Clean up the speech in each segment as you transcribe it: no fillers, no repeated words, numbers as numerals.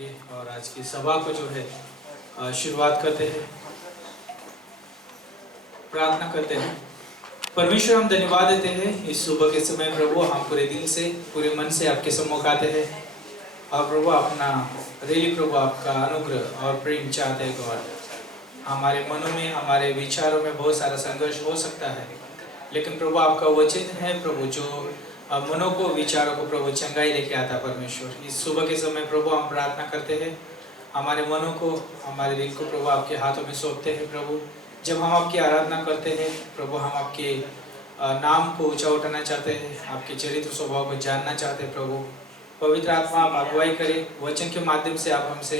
करेंगे और आज की सभा को जो है शुरुआत करते हैं, प्रार्थना करते हैं। परमेश्वर, हम धन्यवाद देते हैं इस सुबह के समय प्रभु, हम पूरे दिल से पूरे मन से आपके सम्मुख आते हैं और प्रभु अपना रेली प्रभु आपका अनुग्रह और प्रेम चाहते हैं गॉड। हमारे मनों में हमारे विचारों में बहुत सारा संघर्ष हो सकता है, लेकिन प्रभु आपका वचन है प्रभु जो मनों को विचारों को प्रभु चंगाई लेके आता। परमेश्वर, इस सुबह के समय प्रभु हम प्रार्थना करते हैं, हमारे मनों को हमारे दिल को प्रभु आपके हाथों में सौंपते हैं। प्रभु जब हम आपकी आराधना करते हैं प्रभु, हम आपके नाम को ऊंचा उठाना चाहते हैं, आपके चरित्र स्वभाव को जानना चाहते हैं। प्रभु पवित्र आत्मा आप अगुवाई करें, वचन के माध्यम से आप हमसे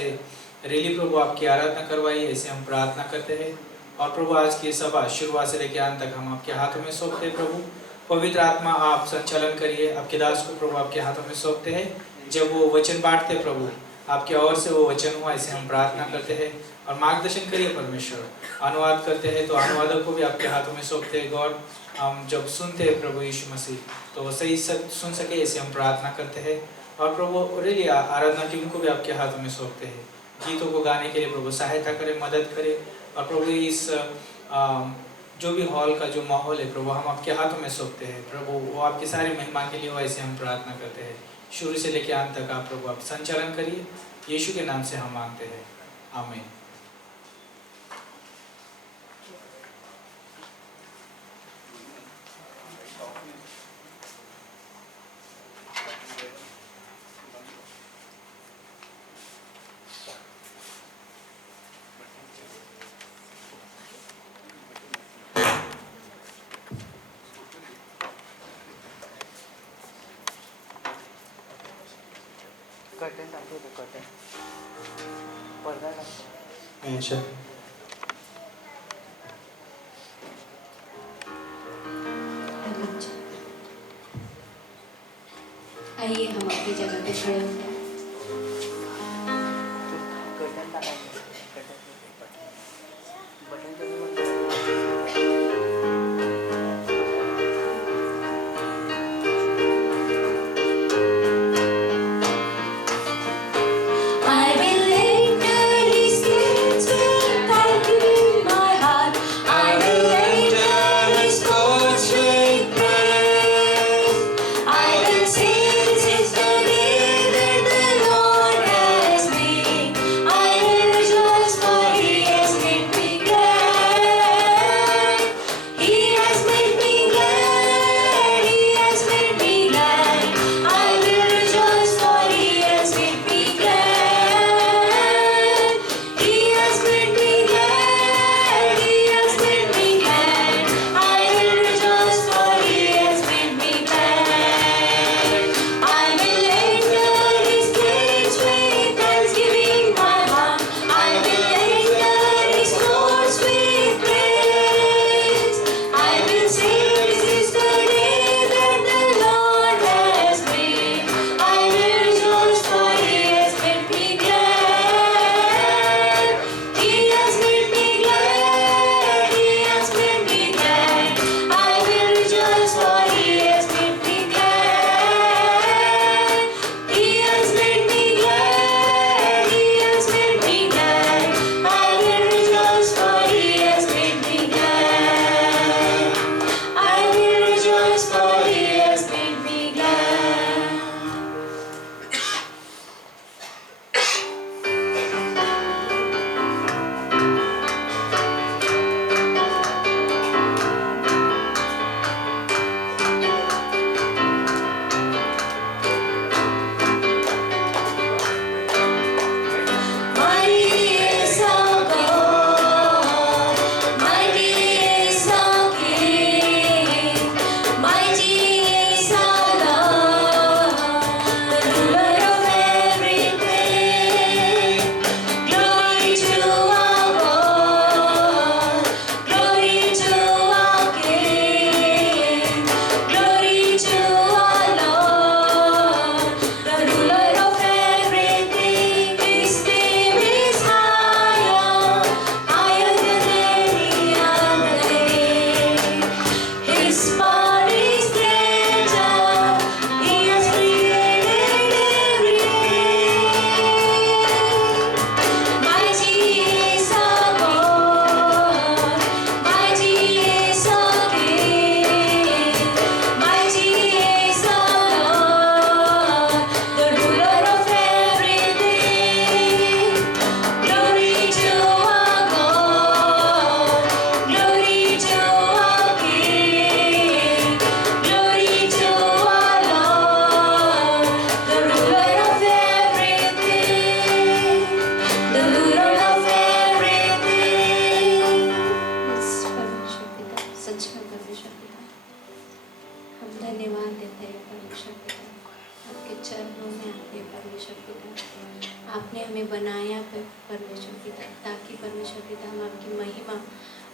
रेली प्रभु आपकी आराधना करवाइए, ऐसे हम प्रार्थना करते हैं। और प्रभु आज की सभा शुरुआत से लेकर अंत तक हम आपके हाथों में सौंपते हैं। प्रभु पवित्र आत्मा आप संचालन करिए, आपके दास को प्रभु आपके हाथों में सौंपते हैं। जब वो वचन बांटते प्रभु, आपके ओर से वो वचन हुआ, ऐसे हम प्रार्थना करते हैं। और मार्गदर्शन करिए परमेश्वर, अनुवाद करते हैं तो अनुवादक को भी आपके हाथों में सौंपते हैं गॉड। हम जब सुनते हैं प्रभु यीशु मसीह तो वो सही सुन सके, ऐसे हम प्रार्थना करते हैं। और प्रभु रेली आराधना टीम को भी आपके हाथों में सौंपते हैं, गीतों को गाने के लिए प्रभु सहायता करें, मदद करें। और प्रभु इस जो भी हॉल का जो माहौल है प्रभु, हम आपके हाथों में सौंपते हैं। प्रभु वो आपके सारे मेहमान के लिए हो, ऐसे हम प्रार्थना करते हैं। शुरू से लेकर अंत तक आप प्रभु आप संचालन करिए, यीशु के नाम से हम मांगते हैं, आमीन। कर्टन टाकू दे, कर्टन पर्दा टाकू। अच्छा, आइए हम अपनी जगह पे खड़े होते हैं। कर्टन टाका, कर्टन बटन तो I will enter his gates with आपने हमें बनाया परमेश्वर पिता, ताकि परमेश्वर पिता हम आपकी महिमा,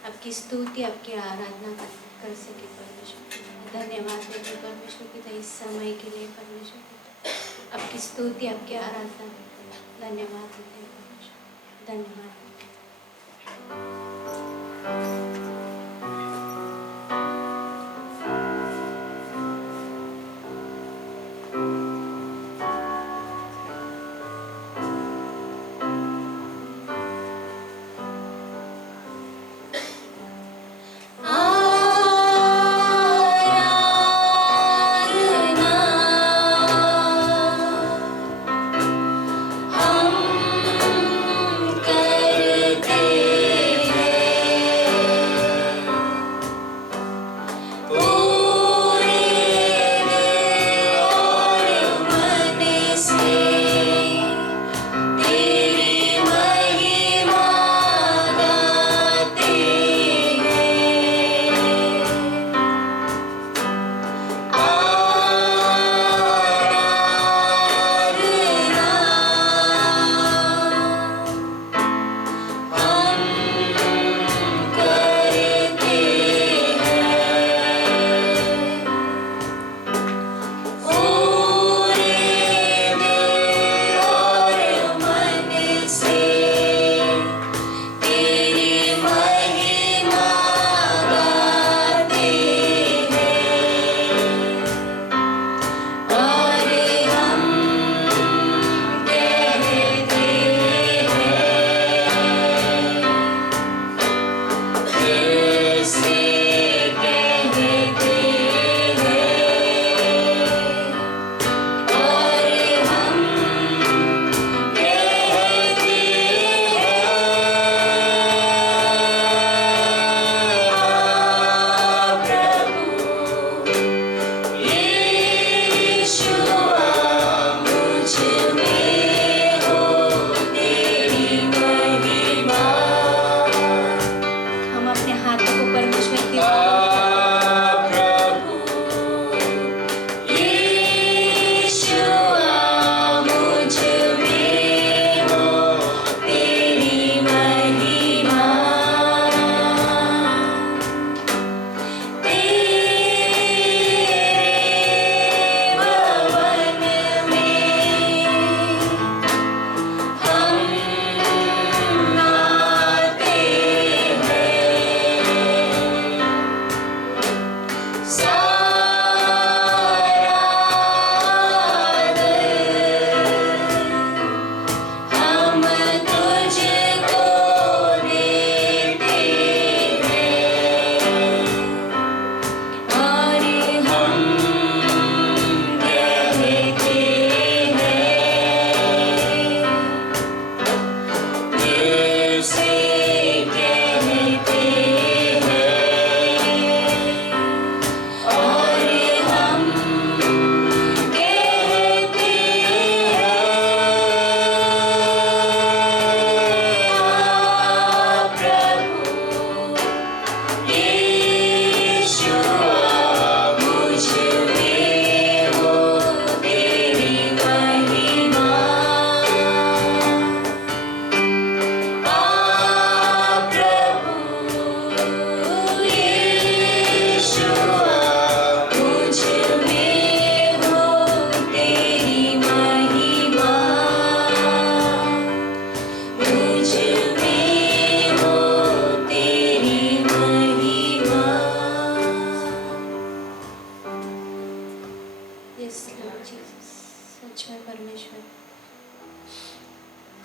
आपकी स्तुति, आपकी आराधना कर सके परमेश्वर पिता। धन्यवाद देते परमेश्वर पिता इस समय के लिए परमेश्वर पिता, आपकी स्तुति, आपकी आराधना धन्यवाद देते परमेश्वर, धन्यवाद।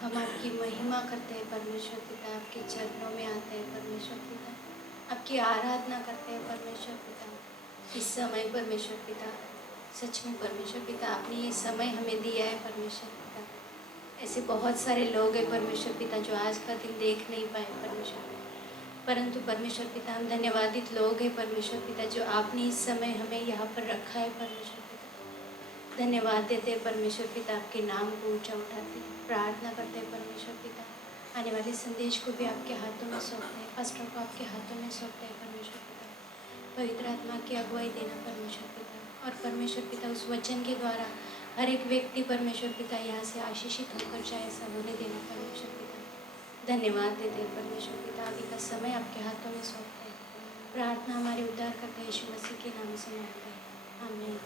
हम आपकी महिमा करते हैं परमेश्वर पिता, आपके चरणों में आते हैं परमेश्वर पिता, आपकी आराधना करते हैं परमेश्वर पिता। इस समय परमेश्वर पिता, सच में परमेश्वर पिता, आपने ये समय हमें दिया है परमेश्वर पिता। ऐसे बहुत सारे लोग हैं परमेश्वर पिता जो आज का दिन देख नहीं पाए परमेश्वर पिता, परंतु परमेश्वर पिता हम धन्यवादित लोग हैं परमेश्वर पिता जो आपने इस समय हमें यहाँ पर रखा है परमेश्वर पिता। धन्यवाद देते हैं परमेश्वर पिता, आपके नाम को ऊंचा उठाते हैं, प्रार्थना करते हैं परमेश्वर पिता। आने वाले संदेश को भी आपके हाथों में सौंपते हैं, पास्टर को आपके हाथों में सौंपते हैं परमेश्वर पिता। पवित्र आत्मा की अगुवाई देना परमेश्वर पिता, और परमेश्वर पिता उस वचन के द्वारा हर एक व्यक्ति परमेश्वर पिता यहाँ से आशीषित होकर जाए, सब होने देना परमेश्वर पिता। धन्यवाद देते हैं परमेश्वर पिता, अभी का समय आपके हाथों में सौंपते हैं। प्रार्थना हमारे उद्धार करते यीशु मसीह के नाम से मांगते हैं, आमीन।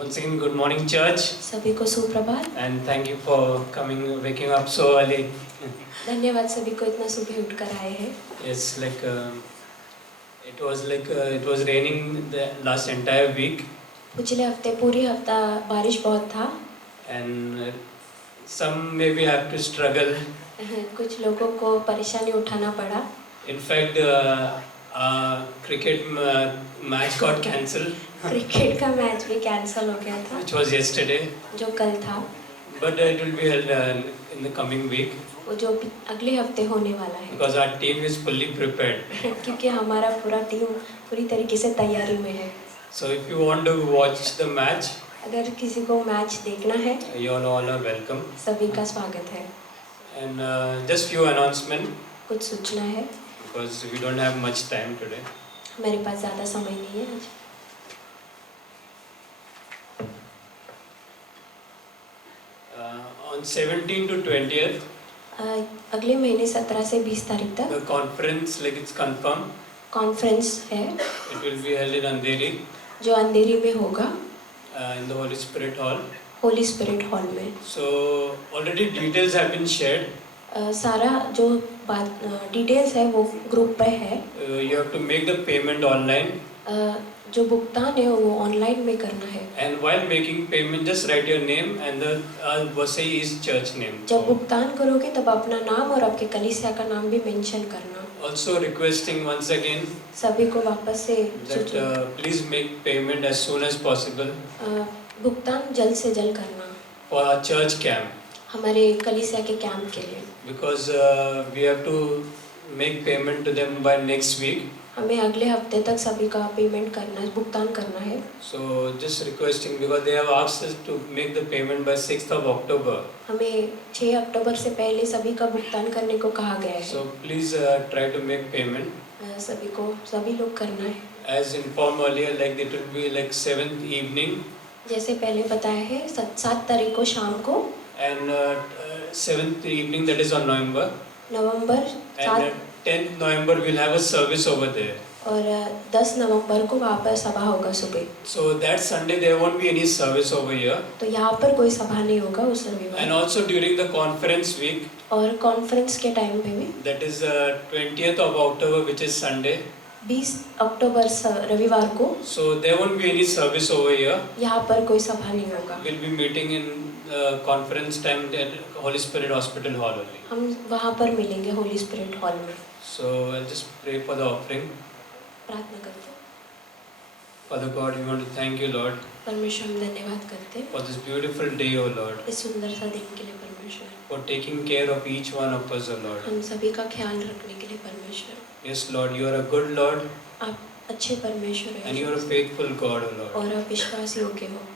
Once again, good morning, church, सभी को सुप्रभात। and thank you for coming, waking up so early. धन्यवाद सभी को इतना सुबह उठकर आए हैं। Yes, it was raining the last entire week, पिछले हफ्ते पूरी हफ्ता बारिश बहुत था। and some maybe have to struggle. कुछ लोगों को परेशानी उठाना पड़ा। In fact, cricket match got cancelled, cricket का मैच भी कैंसिल हो गया था, which was yesterday, जो कल था, but it will be held in the coming week वो जो अगले हफ्ते होने वाला है। because our team is fully prepared. क्योंकि हमारा पूरा टीम पूरी तरीके से तैयारी में है। So if you want to watch the match, अगर किसी को मैच देखना है, you all are welcome. सभी का स्वागत है। And just few announcement कुछ सूचना है, because we don't have much time today. मेरे पास ज़्यादा समय नहीं है आज। On 17 to 20th, अगले महीने 17 से 20 तारीख तक the conference, it's confirmed, conference है it will be held in Andheri, जो अंधेरी में होगा, in the Holy Spirit Hall. Holi spirit hall में। So already details have been shared. सारा जो बात डिटेल्स है वो ग्रुप पे है। You have to make the payment online, जो भुगतान है वो ऑनलाइन में करना है। and while making payment, just write your name and the Vasai East church name. जब भुगतान करोगे तब अपना नाम और आपके कलीसिया का नाम भी मेंशन करना। Also requesting once again सभी को वापस से that please make payment as soon as possible भुगतान जल्द से जल्द करना for our church camp, हमारे कलीसिया के कैंप के लिए। because we have to make payment to them by next week. हमें अगले हफ्ते तक सभी का पेमेंट करना है, भुगतान करना है। So just requesting, because they have asked us to make the payment by 6th of October. हमें 6 अक्टूबर से पहले सभी का भुगतान करने को कहा गया है। So please try to make payment. सभी लोग करना है। As informed earlier, it will be 7th evening जैसे पहले बताया है 7 तारीख को शाम को, and 7th evening, that is on November, November and 7 10th November we'll have a service over there. और 10 नवंबर को वहाँ पर सभा होगा सुबह। So that Sunday there won't be any service over here. तो यहाँ पर कोई सभा नहीं होगा उस रविवार। And also during the conference week, और कॉन्फ्रेंस के टाइम पे भी that is 20th of October, which is Sunday. 20 अक्टूबर रविवार को So there won't be any service over here. यहाँ पर कोई सभा नहीं होगा। We'll be meeting in conference time at Holy Spirit Hospital Hall only. हम वहाँ पर मिलेंगे होली स्पिरिट हॉल में। So I'll just pray for the offering. प्रार्थना करते हैं। Father God, we want to thank you, Lord, परमेश्वर हम धन्यवाद करते हैं for this beautiful day, O Lord, इस सुंदर सा दिन के लिए परमेश्वर, for taking care of each one of us, O Lord. हम सभी का ख्याल रखने के लिए परमेश्वर। Yes, Lord, you are a good Lord आप अच्छे परमेश्वर and you हैं are a faithful God, O Lord. और आप विश्वास योग्य हो।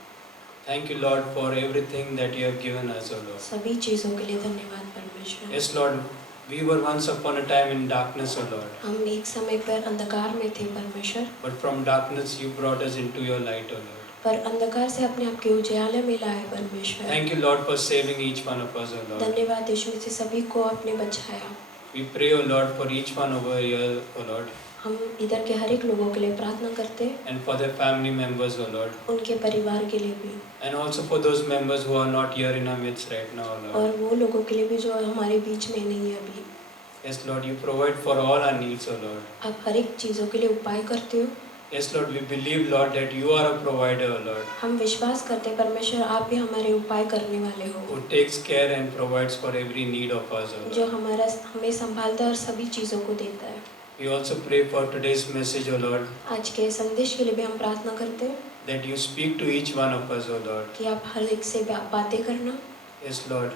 Thank you, Lord, for everything that you have given us, O Lord. सभी चीज़ों के लिए धन्यवाद परमेश्वर। Yes, Lord, we were once upon a time in darkness, O Lord, हम एक समय पर अंधकार में थे परमेश्वर, but from darkness you brought us into your light, O Lord. पर अंधकार से अपने आप के उजाले में लाए परमेश्वर। Thank you, Lord, for saving each one of us, O Lord. धन्यवाद यीशु से सभी को आपने बचाया। We pray, O Lord, for each one over here, O Lord, हम इधर के हर एक लोगों के लिए प्रार्थना करते हैं, and for their family members, O Lord, उनके परिवार के लिए भी, and also for those members who are not here in our midst right now, O Lord. और वो लोगों के लिए भी जो हमारे बीच में नहीं है अभी। Yes, Lord, you provide for all our needs, O Lord. आप हर एक चीज़ों के लिए उपाय करते हो। Yes, Lord, we believe, Lord, that you are a provider, O Lord, हम विश्वास करते हैं परमेश्वर आप भी हमारे उपाय करने वाले हो, who takes care and provides for every need of us, O जो Lord. हमें संभालता है और सभी चीज़ों को देता है। We also pray for today's message, O Lord, आज के संदेश के लिए भी हम प्रार्थना करते हैं that you speak to each one of us, O Lord. कि आप हर एक से बातें करना। Yes, Lord.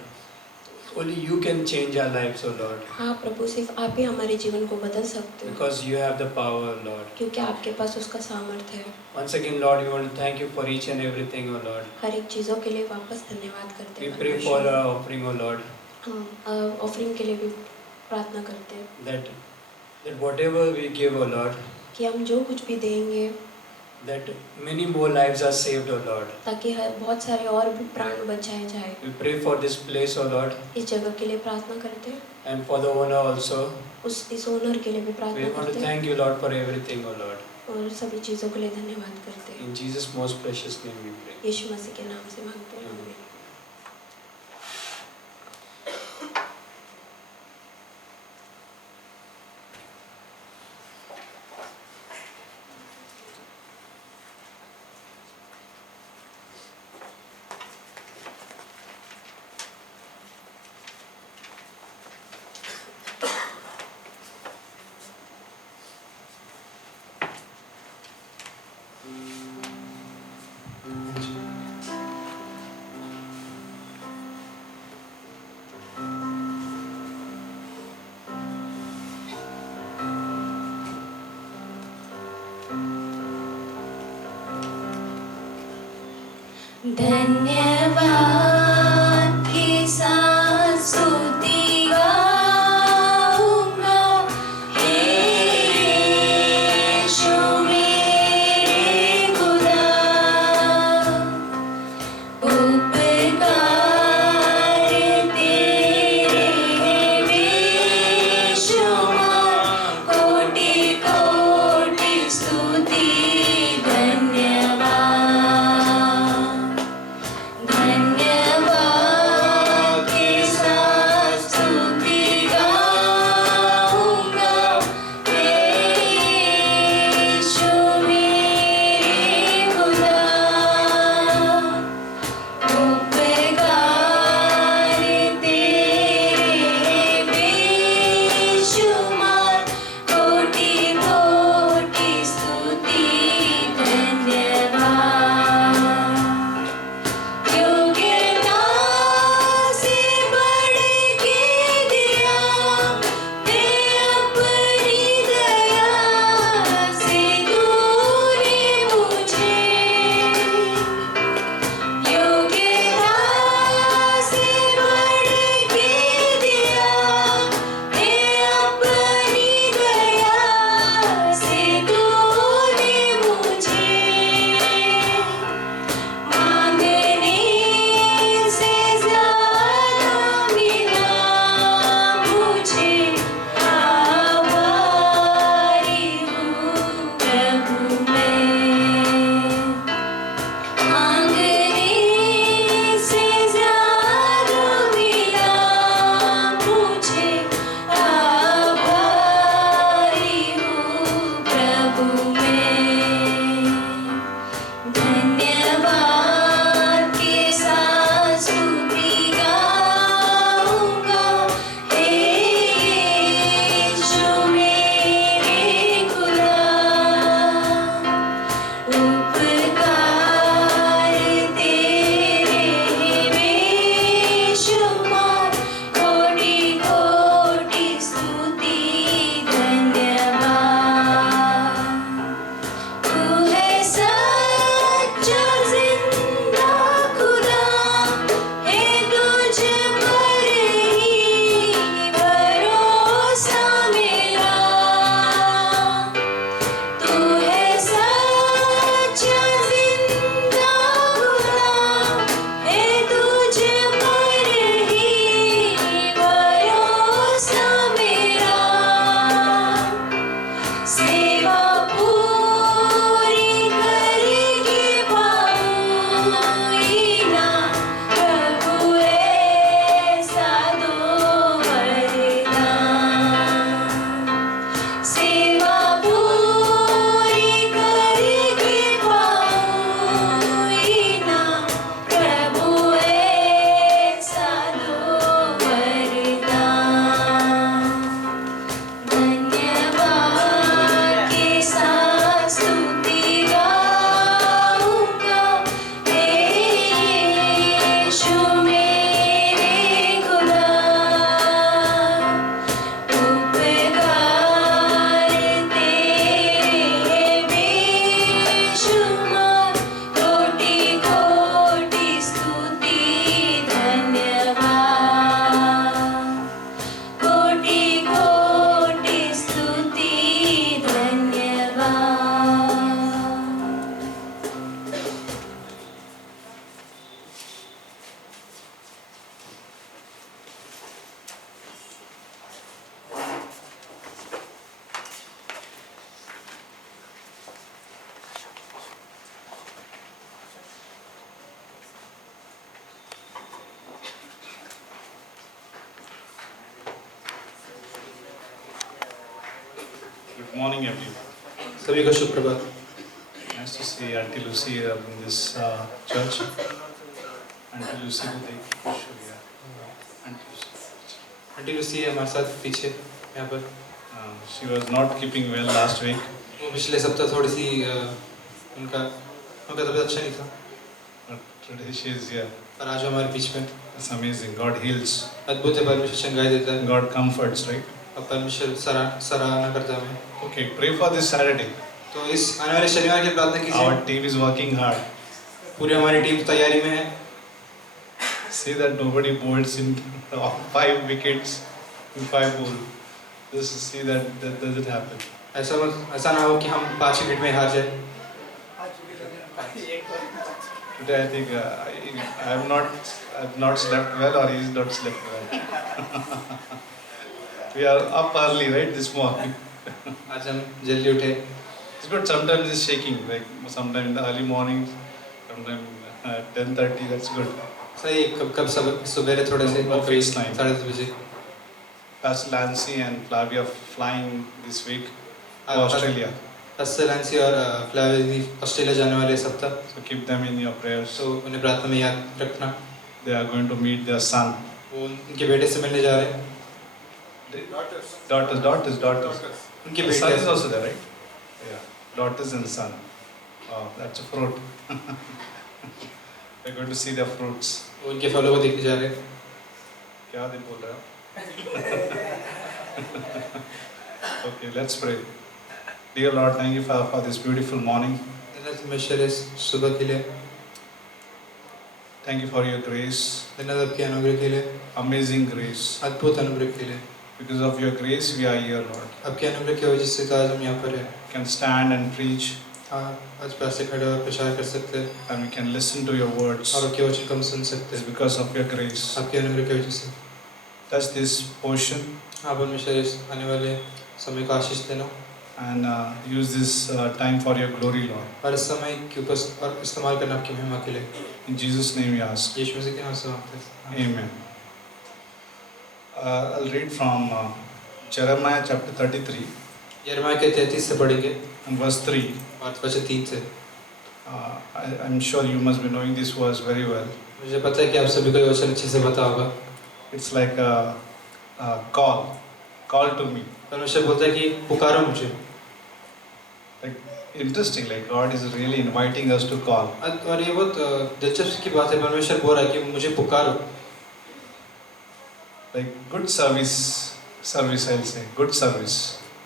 Only you can change our lives, O Lord, हाँ प्रभु, सिर्फ आप ही हमारे जीवन को बदल सकते हो, because you have the power, Lord. क्योंकि आपके पास उसका सामर्थ्य है। Once again, Lord, we want to thank you for each and everything, O Lord. हर एक चीज़ों के लिए वापस धन्यवाद करते We हैं pray for our offering, O Lord, हम ऑफरिंग के लिए भी प्रार्थना करते हैं that whatever we give, O Lord, कि हम जो कुछ भी देंगे that many more lives are saved, O Lord. ताकि बहुत सारे और भी प्राण बचाए जाए। We pray for this place, O Lord, इस जगह के लिए प्रार्थना करते हैं, and for the owner also. इस ओनर के लिए भी We प्रार्थना want to करते हैं thank you, Lord, for everything, O Lord. और सभी चीज़ों के लिए धन्यवाद करते हैं। In Jesus' most precious name we pray. यीशु मसीह के नाम से मांगते हैं, आमीन। धन्यवाद के साथ स्तुति गाऊंगा, हे यीशु मेरे खुदा, उपकार तेरे बेशुमार, कोटि कोटि स्तुति धन्यवाद। धन्यवाद के साथ स्तुति गाऊंगा, हे यीशु मेरे खुदा, उपकार तेरे बेशुमार, कोटि कोटि स्तुति धन्यवाद। योग्यता से बढ़ के दिया ते अपनी दया से तूने मुझे, योग्यता से बढ़ के दिया ते अपनी दया से तूने मुझे, मांगने से ज़्यादा मिला मुझे, आभारी हूँ प्रभु मैं। मांगने से ज़्यादा मिला मुझे, आभारी हूँ प्रभु मैं। धन्यवाद के साथ स्तुति गाऊंगा, हे यीशु मेरे खुदा, उपकार तेरे बेशुमार, कोटि कोटि स्तुति धन्यवाद। तू है सच्चा morning, everyone. सभी को शुभ प्रभात। Nice to see Auntie Lucy here in this church. Auntie Lucy को देख show किया। Auntie Lucy। आंटी लूसी है हमारे साथ पीछे यहाँ पर। She was not keeping well last week. वो पिछले सप्ताह थोड़ी सी उनका तबीयत अच्छा नहीं था। But today she is here. और आज वो हमारे बीच में। It's amazing. God heals. अद्भुत है, परमेश्वर चंगाई देता है। God comforts, right? और परमेश्वर सराहना करता है हमें। Okay, pray for this Saturday. तो इस आने वाले शनिवार की प्रार्थना कीजिए। Our team is working hard. पूरी हमारी टीम तैयारी में है। See that nobody bowls in 5 wickets in 5 balls. Just to see that doesn't happen. ऐसा ना हो कि हम 5 विकेट में हार जाए। Today I think I have not slept well, or he's not slept well. We are up early, right, this morning. आज हम जल्दी उठे। It's good. Sometimes it's shaking, like sometimes in the early morning, sometimes 10:30. That's good. सही, कब सुबह थोड़े से Office time. 10:30 बजे। Pastor Lancy and Flavia flying this week to Australia. pastor Lancy और फ्लाविया ऑस्ट्रेलिया जाने वाले सप्ताह। So keep them in your prayers. तो उन्हें प्रार्थना में याद रखना। They are going to meet their son. वो उनके बेटे से मिलने जा रहे हैं। Daughters. उनके The son is बेटे। also there, right? Yeah. Daughters and son. Oh, that's a fruit. We're going to see their fruits. वो उनके फलों को देखने जा रहे हैं। क्या दे बोल रहा है? Okay, let's pray. Dear Lord, thank you for this beautiful morning. धन्यवाद परमेश्वर इस सुबह के लिए। Thank you for your grace, धन्यवाद आपके अनुग्रह के लिए, amazing grace. अद्भुत अनुग्रह के लिए। Because of your grace, we are here, Lord. आपके अनुग्रह की वजह से आज हम यहाँ पर हैं। We can stand and preach, आज पास से खड़े और प्रचार कर सकते हैं and we can listen to your words. और आपके वचन को हम सुन सकते It's हैं because of your grace. आपके अनुग्रह की वजह से। Touch this portion आप परमेश्वर इस आने वाले समय को आशीष देना and use this time for your glory, Lord. और इस समय के ऊपर और इस्तेमाल करना आपकी महिमा के लिए। In Jesus' name we ask. यीशु मसीह के नाम से मांगते हैं। Amen. I'll read from Jeremiah chapter 33 यिर्मयाह के 33 से पढ़ेंगे and verse 3. और वचन 3 से। I'm sure you must be knowing this verse very well. मुझे पता है कि आप सभी को ये वचन अच्छे से पता होगा। It's like a call to me. परमेश्वर बोलता है कि पुकारो मुझे। Like interesting, like God is really inviting us to call. और ये बहुत दिलचस्प की बात है, परमेश्वर बोल रहा है कि मुझे पुकारो। Like good service I'll say, good service.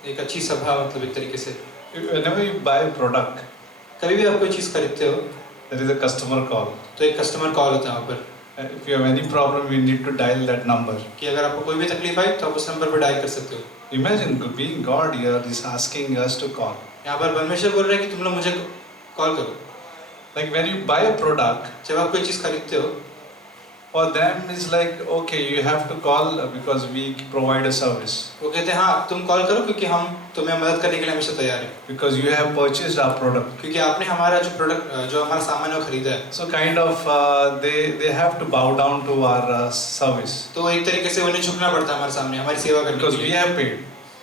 एक अच्छी सभा, मतलब एक तरीके से। Whenever you buy a product, कभी भी आप कोई चीज़ खरीदते हो there is a customer call. तो एक कस्टमर कॉल होता है वहाँ पर If you have any problem, you need to dial that number. कि अगर आपको कोई भी तकलीफ आई तो आप उस नंबर पर डायल कर सकते हो। Imagine being God here is asking us to call. यहाँ पर परमेश्वर बोल रहे हैं कि तुम लोग मुझे कॉल करो। Like when you buy a product, जब आप कोई चीज़ खरीदते हो for them it's like okay, you have to call because we provide a service. वो कहते हैं हाँ तुम कॉल करो क्योंकि हम तुम्हें मदद करने के लिए हमेशा तैयार हैं। Because you have purchased our product. क्योंकि आपने हमारा जो प्रोडक्ट जो हमारा सामान है वो खरीदा है। So kind of they have to bow down to our service. तो एक तरीके से उन्हें झुकना पड़ता है हमारे सामने हमारी सेवा करने Because के we लिए, have paid.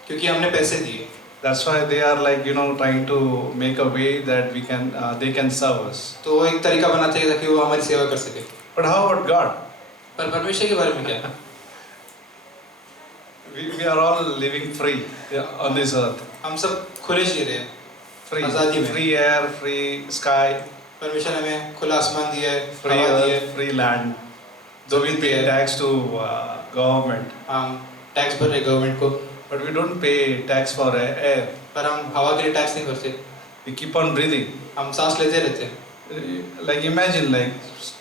क्योंकि हमने पैसे दिए। That's why they are like trying to make a way that we can they can serve us. तो वो एक तरीका बनाते हैं ताकि वो हमारी सेवा कर सके। But how about God? पर परमेश्वर के बारे में क्या? We are all living free on this earth. हम सब खुले जी रहे हैं, Free, आज़ादी में। free air, free sky, परमेश्वर ने हमें खुला आसमान दिया है, free हवा दी है, earth, free land. Though we pay tax to government, हम टैक्स भर रहे गवर्नमेंट को, but we don't pay tax for air. पर हम हवा के लिए टैक्स नहीं भरते, We keep on breathing. हम सांस लेते रहते हैं। Like imagine like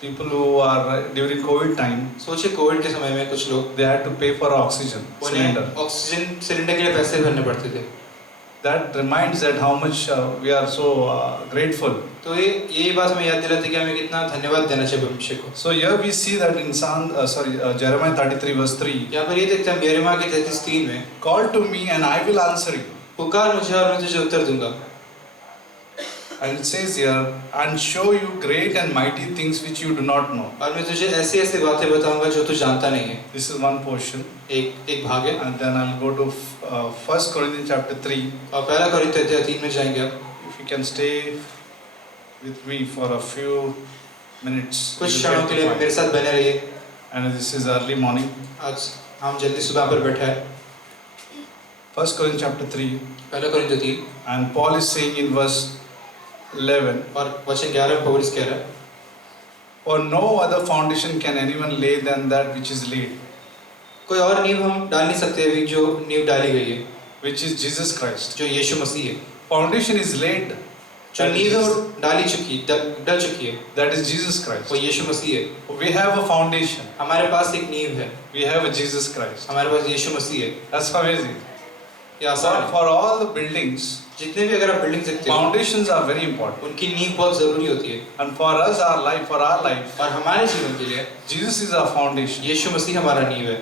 people who are during COVID time, सोचिए कोविड के समय में कुछ लोग they had to pay for oxygen cylinder. उन्हें ऑक्सीजन सिलेंडर के लिए पैसे भरने पड़ते थे। That reminds that how much we are so grateful. तो ये बात हमें याद दिलाती है कि हमें कितना धन्यवाद देना चाहिए परमेश्वर को। So here we see that in Jeremiah 33 verse 3. यहाँ पर ये देखते हैं हम यिर्मयाह के 33:3 में, Call to me and I will answer you. पुकार मुझे और मैं तुझे उत्तर दूंगा। And it says here, and show you great and mighty things which you do not know. और मैं तुझे ऐसी ऐसी बातें बताऊंगा जो तू जानता नहीं है। This is one portion. एक भाग है। And then I'll go to 1 Corinthians chapter 3. और पहला कोरिन्थियों अध्याय 3 में जाएंगे अब। If you can stay with me for a few minutes. कुछ you will क्षणों get के the लिए point. मेरे साथ बने रहिए। And this is early morning. आज हम जल्दी सुबह पर बैठे हैं। 1 Corinthians chapter 3. पहला कोरिन्थियों 3 And Paul is saying in verse 11, और वचन 11 में पौलुस कह रहा है, for no other foundation can anyone lay than that which is laid, कोई और नींव हम डाल नहीं सकते अभी जो नींव डाली गई है, which is Jesus Christ. जो यीशु मसीह है। Foundation is laid. जो नींव है वो डाली चुकी डल चुकी है, That is Jesus Christ. वो यीशु मसीह है। We have a foundation. हमारे पास एक नींव है, We have a Jesus Christ. हमारे पास यीशु मसीह है। That's amazing. ये आसान है। For all the buildings, जितने भी अगर आप बिल्डिंग देखते हो, foundations are very important. उनकी नींव बहुत जरूरी होती है। And for us, for our life, और हमारे जीवन के लिए Jesus is our foundation. यीशु मसीह हमारा नींव है।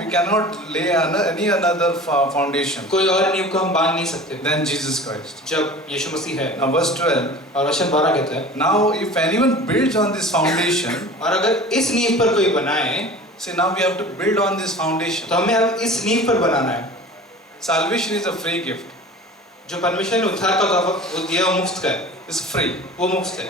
We cannot lay any another foundation कोई और नींव को हम बांध नहीं सकते than Jesus Christ. जब यीशु मसीह है। Now verse 12. और वचन 12 कहता है, Now if anyone builds on this foundation, और अगर इस नींव पर कोई बनाए, see now we have to build on this foundation. तो हमें अब इस नींव पर बनाना है। Salvation is a free gift. जो परमेश्वर ने उद्धार का तोहफा वो दिया वो मुफ्त का है, It's free. वो मुफ्त है।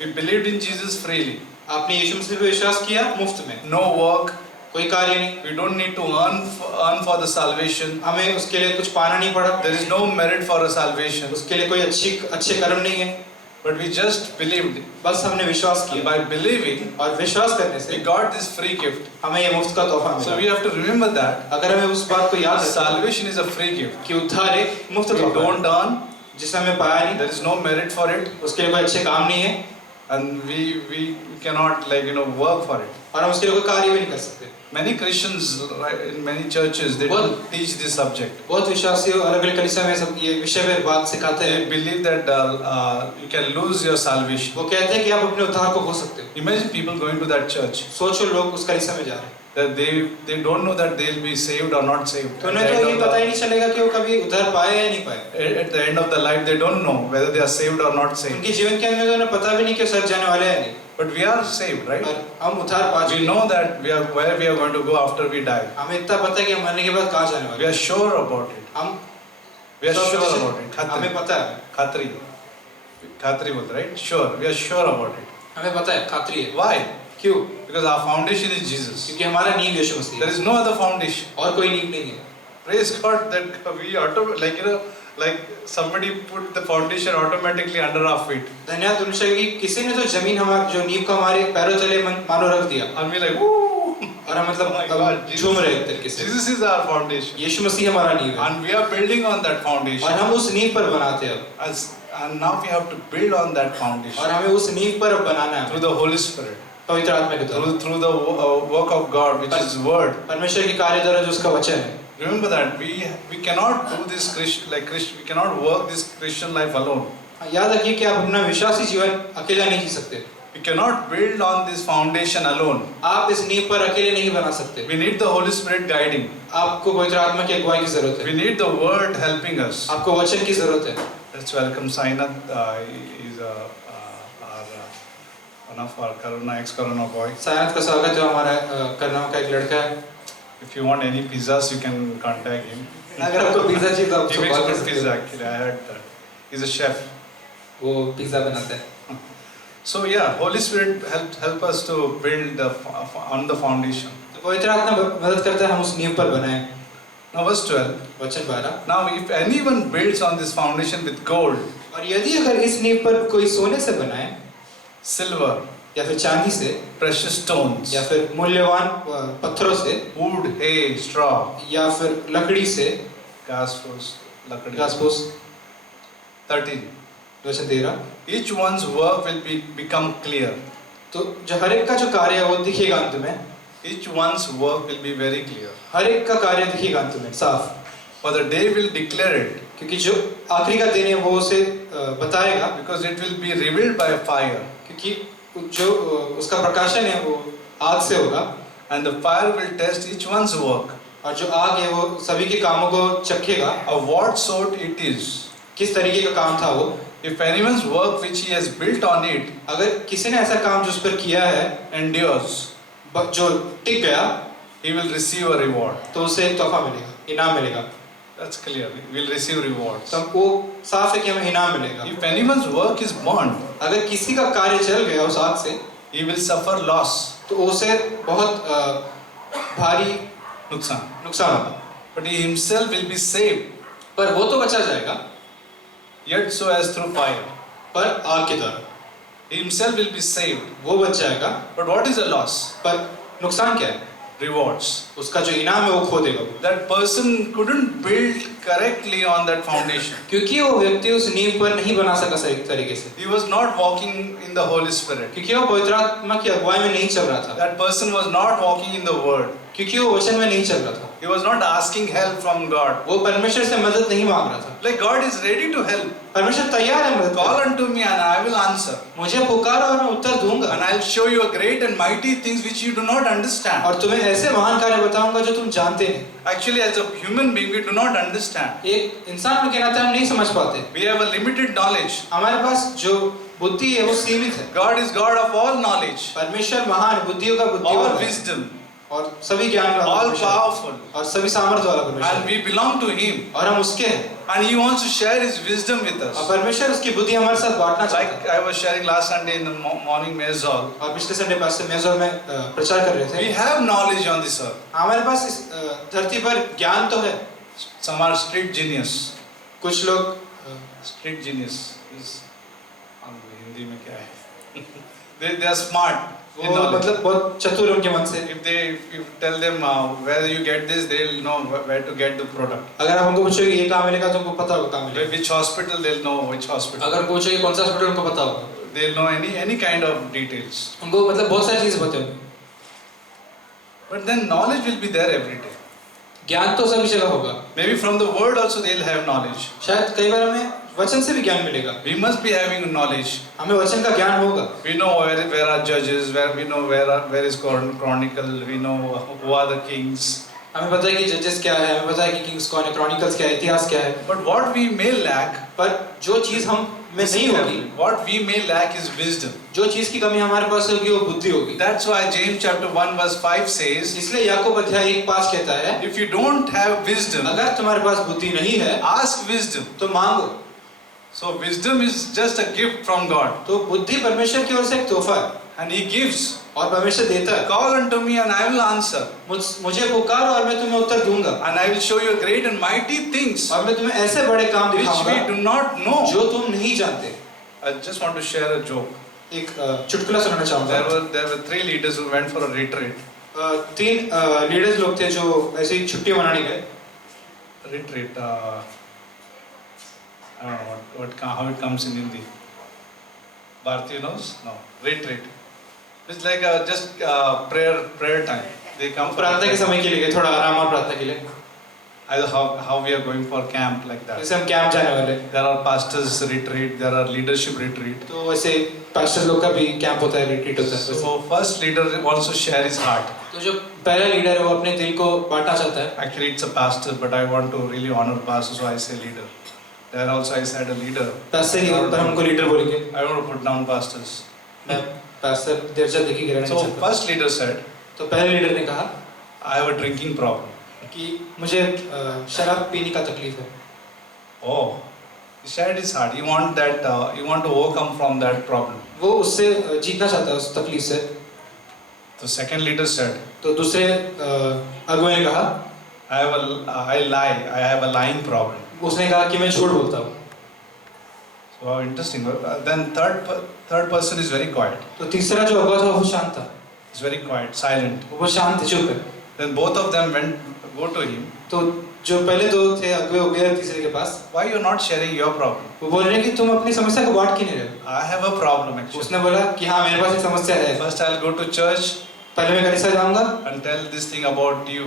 We believed in Jesus freely. आपने यीशु मसीह पे विश्वास किया मुफ्त में, No work. कोई कार्य नहीं, We don't need to earn for the salvation. हमें उसके लिए कुछ पाना नहीं पड़ा, There is no merit for a salvation. उसके लिए कोई अच्छे कर्म नहीं है, But we just believed. बस हमने विश्वास And किया by believing, और विश्वास करने we से got this free gift. हमें ये मुफ्त का तोहफा So we मिला। have to remember that अगर हमें उस बात को याद रखें salvation is a free gift. कि उद्धार एक मुफ्त We तोहफा है, don't earn. जिसे हमें पाया नहीं, There is no merit for it, उसके लिए कोई अच्छे काम नहीं है, and we cannot work for it. और हम उसके लिए कोई कार्य भी नहीं कर सकते। Many Christians in many churches they don't teach this subject. बहुत विश्वासी अलग अलग कलीसिया में सब ये विषय पे बात सिखाते They हैं। believe that you can lose your salvation. वो कहते हैं कि आप अपने उद्धार को खो सकते हो। Imagine people going to that church. सोचो लोग उस कलीसिया में जा रहे हैं, That they don't know that they'll be saved or not saved. तो उन्हें तो ये पता ही नहीं चलेगा कि वो कभी उद्धार पाए या नहीं पाए। At the end of the life, they don't know whether they are saved or not saved. उनके जीवन के अंत में तो उन्हें पता भी नहीं कि वो सच जाने वाले हैं नहीं। But we are saved, right? और हम उद्धार पा चुके We हैं। know that where we are going to go after we die. हमें इतना पता है कि हम मरने के बाद कहाँ जाने वाले We हैं। are sure about it. हम We are sure 100% about it. हमें पता है, Khatri बोलते, right? Sure. We are sure about it. हमें पता है, खात्री है। Why? क्यों? Because our foundation is Jesus. क्योंकि हमारा नींव यीशु मसीह There है, is no other foundation. और कोई नींव नहीं है। Praise God that we like somebody put the foundation automatically under our feet. धन्यवाद उनसे कि किसी ने तो जमीन हमारे जो नींव को हमारे पैरों तले मानो रख दिया, And we like, woo! और हम Oh my God, मतलब Jesus. झूम रहे एक तरीके से। Jesus is our foundation. यीशु मसीह हमारा नींव है, And we are building on that foundation. और हम उस नींव पर बनाते हैं अब, And now we have to build on that foundation. और हमें उस नींव पर अब बनाना है Through the Holy Spirit. पवित्र आत्मा के द्वारा, Through the work of God, which is Word. परमेश्वर की कार्य द्वारा जो उसका वचन है। Remember that we cannot do this we cannot work this Christian life alone. याद रखिए कि आप अपना विश्वासी जीवन अकेला नहीं जी सकते, We cannot build on this foundation alone. आप इस नींव पर अकेले नहीं बना सकते। We need the Holy Spirit guiding. आपको पवित्र आत्मा की अगुवाई की जरूरत We है, need the Word helping us. आपको वचन की जरूरत है। Let's welcome Sainath. He is one of our Karuna, ex-Karuna boy. Sainath का स्वागत है, हमारा करनाम का एक लड़का है। If you want any pizzas, you can contact him. अगर आपको पिज्जा चाहिए तो आप He उसको makes कॉल कर good सकते pizza हो। actually. I heard that. He's a chef. वो पिज्जा बनाता है। So yeah, Holy Spirit help us to build on the foundation. तो पवित्र आत्मा मदद करता है हम उस नींव पर बनाएं। Now verse 12. वचन 12। Now if anyone builds on this foundation with gold, और यदि अगर इस नींव पर कोई सोने से बनाए silver, या फिर चांदी से precious stones, या फिर मूल्यवान पत्थरों से wood, hay, straw, या फिर लकड़ी से, घास फूस, लकड़ी. घास फूस। 13. वचन 13। Each one's work will become clear. तो जो हर एक का जो कार्य है वो दिखेगा अंत में, Each one's work will be very clear. हर एक का कार्य दिखेगा अंत में साफ, For the day will declare it, क्योंकि जो आखिरी का दिन है वो उसे बताएगा, because it will be revealed by fire, क्योंकि जो उसका प्रकाशन है वो आग से होगा, and the fire will test each one's work और जो आग है वो सभी के कामों को चखेगा, of what sort it is. किस तरीके का काम था वो। If anyone's work which he has built on it अगर किसी ने ऐसा काम जो उस पर किया है endures, जो टिक गया, he will receive a reward. तो उसे एक तोहफा मिलेगा, इनाम मिलेगा। That's clear. He will receive rewards. तो वो साफ है कि हमें इनाम मिलेगा। If anyone's work is burned, अगर किसी का कार्य जल गया उस आग से, he will suffer loss, तो उसे बहुत भारी nuksan. नुकसान होगा, But he himself will be saved, पर वो तो बचा जाएगा, yet so as through fire. पर आग के द्वारा He himself will be saved. वो बच जाएगा, But what is the loss? पर नुकसान क्या है? Rewards. उसका जो इनाम है वो खो देगा, That person couldn't build correctly on that foundation. क्योंकि वो व्यक्ति उस नींव पर नहीं बना सका सही तरीके से, He was not walking in the Holy Spirit. क्योंकि वो पवित्र आत्मा की अगुवाई में नहीं चल रहा था, That person was not walking in the Word. क्योंकि वो वचन में नहीं चल रहा था, He was not asking help from God. वो परमेश्वर से मदद नहीं मांग रहा था। Like God is ready to help. परमेश्वर तैयार है मदद Call करने, unto me and I will answer. मुझे पुकारो और मैं उत्तर दूंगा, And I'll show you a great and mighty things which you do not understand. और तुम्हें ऐसे महान कार्य बताऊंगा जो तुम जानते नहीं। Actually, as a human being, we do not understand. एक इंसान के नाते हम नहीं समझ पाते, We have a limited knowledge. हमारे पास जो बुद्धि है वो सीमित है। God is God of all knowledge, परमेश्वर महान है, बुद्धियों का बुद्धिमान all है, wisdom, और सभी ज्ञान वाला all परमेश्वर, powerful. और सभी सामर्थ्य वाला And परमेश्वर, we belong to Him. और हम उसके हैं, And He wants to share His wisdom with और us. परमेश्वर उसकी बुद्धि हमारे साथ बांटना चाहता Like है। I was sharing last Sunday in the morning mess hall. और पिछले संडे पास से मेजोर में प्रचार कर रहे We थे, have knowledge on this earth. हमारे पास इस धरती पर ज्ञान तो है, Some are street genius. कुछ लोग Street genius is हिंदी में क्या है? They are smart in वो knowledge. मतलब बहुत चतुर उनके मन से, If you tell them where you get this, they'll know where to get the product. अगर आप उनको पूछोगे ये कहाँ मिलेगा तो उनको पता होगा कहाँ मिलेगा, Which hospital, they'll know which hospital. अगर पूछोगे कौन सा हॉस्पिटल उनको पता होगा, They'll know any kind of details. उनको मतलब बहुत सारी चीजें पता होगी। But then knowledge will be there every day. ज्ञान तो सभी जगह होगा, Maybe from the word also they'll have knowledge. शायद कई बार हमें वचन से भी ज्ञान मिलेगा, We must be having knowledge. हमें वचन का ज्ञान होगा, We know where are judges, we know where is chronicle, we know who are the kings. हमें पता है कि जजेस क्या है, हमें पता है कि किंग्स कौन है, क्रॉनिकल्स क्या है, इतिहास क्या है, But what we may lack, पर जो चीज हम में नहीं होगी, what we may lack is wisdom. जो चीज की कमी हमारे पास होगी वो बुद्धि होगी। That's why James chapter 1 verse 5 says, इसलिए याकूब अध्याय 1:5 कहता है, if you don't have wisdom, अगर तुम्हारे पास बुद्धि नहीं है ask wisdom. तो मांगो। So wisdom is just a gift from God, तो बुद्धि परमेश्वर की ओर से एक तोहफा है, and He gives. और परमेश्वर देता है। Call unto me and I will answer, मुझे पुकारो और मैं तुम्हें उत्तर दूंगा, and I will show you great and mighty things और मैं तुम्हें ऐसे बड़े काम which दिखाऊंगा we do not know. जो तुम नहीं जानते। I just want to share a joke. एक चुटकुला सुनाना चाहूंगा। There were 3 leaders who went for a retreat. 3 leaders लोग थे जो ऐसे ही छुट्टी मनाने गए। Retreat. I don't know how it comes in Hindi. Bharti knows? No. Retreat. It's like just prayer time. They come for प्रार्थना के समय के लिए गए, थोड़ा आराम और प्रार्थना के लिए। how we are going for camp like that. जैसे हम कैंप जाने वाले, There are pastors retreat, there are leadership retreat. तो वैसे पास्टर्स लोग का भी कैंप होता है, रिट्रीट होता है। So first leader wants to share his heart. तो जो पहला लीडर है वो अपने दिल को बांटना चाहता है। Actually it's a pastor, but I want to really honor pastor, so I say leader. There also I said a leader. Pastor ही पर हम उनको लीडर बोलेंगे। I want to put down pastors. मैं पास्टर दर्जा देखी गिराना So चाहता हूँ। first leader said, तो पहले लीडर ने कहा I have a drinking problem. कि मुझे शराब पीने का तकलीफ है। Oh, he shared his heart. He want to overcome from that problem. वो उससे जीतना चाहता है उस तकलीफ से। The second leader said, तो दूसरे अगुवे ने कहा, I lie. I have a lying problem. उसने कहा कि मैं झूठ बोलता हूँ। So how interesting. Then third person is very quiet. तो तीसरा जो अगुवा था वो शांत था, He's very quiet, silent. वो शांत है, चुप है। Then both of them go to him. तो जो पहले दो थे अगुवे हो गए तीसरे के पास, Why you are not sharing your problem? वो बोल रहे हैं कि तुम अपनी समस्या को बांट क्यों नहीं रहे हो? I have a problem actually. उसने बोला कि हाँ मेरे पास एक समस्या है, First I'll go to church पहले मैं कलीसिया जाऊंगा, and tell this thing about you.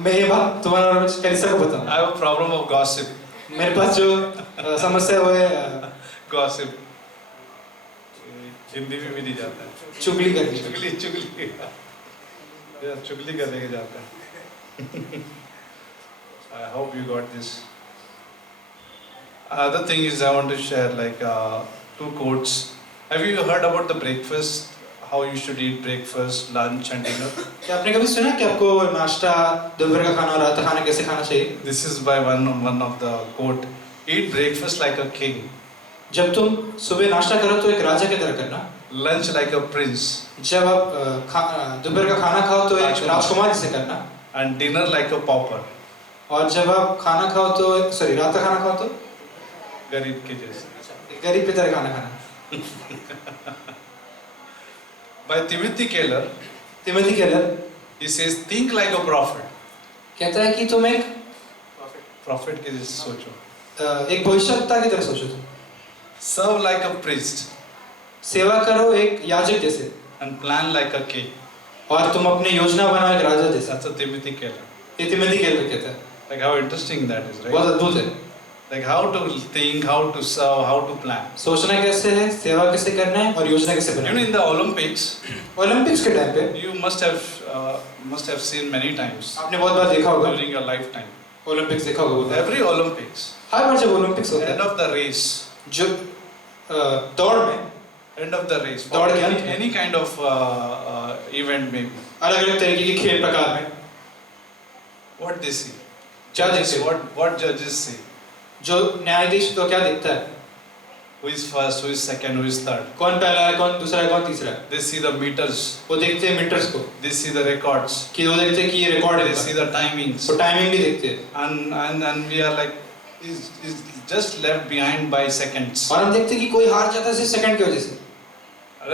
मैं ये बात तुम्हारा और कलीसिया को बताऊंगा। I have a problem of gossip. मेरे पास जो समस्या है वो है Gossip. हिंदी में भी नहीं जाता है। चुगली करनी। चुगली चुगली करने के जाता है। I hope you got this. Other thing is I want to share like 2 quotes. Have you heard about the breakfast? How you should eat breakfast, lunch and dinner? क्या आपने कभी सुना कि आपको नाश्ता, दोपहर का खाना और रात का खाना कैसे खाना चाहिए? This is by one of the quote. Eat breakfast like a king, जब तुम सुबह नाश्ता करो तो एक राजा की तरह करना। lunch like a prince, जब आप दोपहर का खाना खाओ तो एक राजकुमार से करना, and dinner like a pauper. और जब आप खाना खाओ तो रात का खाना खाओ तो गरीब के जैसे. एक गरीब की तरह खाना खाना। By Timothy Keller, Timothy Keller he says, think like a prophet. कहता है कि तुम एक Prophet के जैसे सोचो. एक भविष्यवक्ता की तरह सोचो, तुम Serve like a priest सेवा करो एक याजक जैसे, and plan like a king. और तुम अपनी योजना बनाओ एक राजा जैसा। That's a Timothy Keller. ये तिमोथी केलर कहता है। Like how interesting that is, right? बहुत अद्भुत है। Like how to think, how to serve, how to plan. सोचना कैसे है, सेवा कैसे करना है और योजना कैसे You know, banana in the Olympics, है। ओलंपिक्स के टाइम पे you must have seen many times आपने बहुत बार देखा होगा, during your lifetime. ओलंपिक्स देखा होगा बहुत बार। Every Olympics, हर बार जब ओलंपिक्स होता end है, of the race, जो दौड़ में, end of the race, दौड़ for के अंत में। any kind of event maybe, अलग-अलग तरीके के खेल प्रकार में what they see? क्या Judges, देखते हैं? what judges see? जो न्यायाधीश तो क्या देखता है, Who is first, who is second, who is third? कौन पहला है, कौन दूसरा है, कौन तीसरा है। They see the meters, वो देखते हैं मीटर्स को, they see the records, कि वो देखते हैं कि ये रिकॉर्ड they see है, the timings, वो टाइमिंग भी देखते हैं, and we are like, is just left behind by seconds. और हम देखते हैं कि कोई हार जाता है सिर्फ सेकंड की वजह से।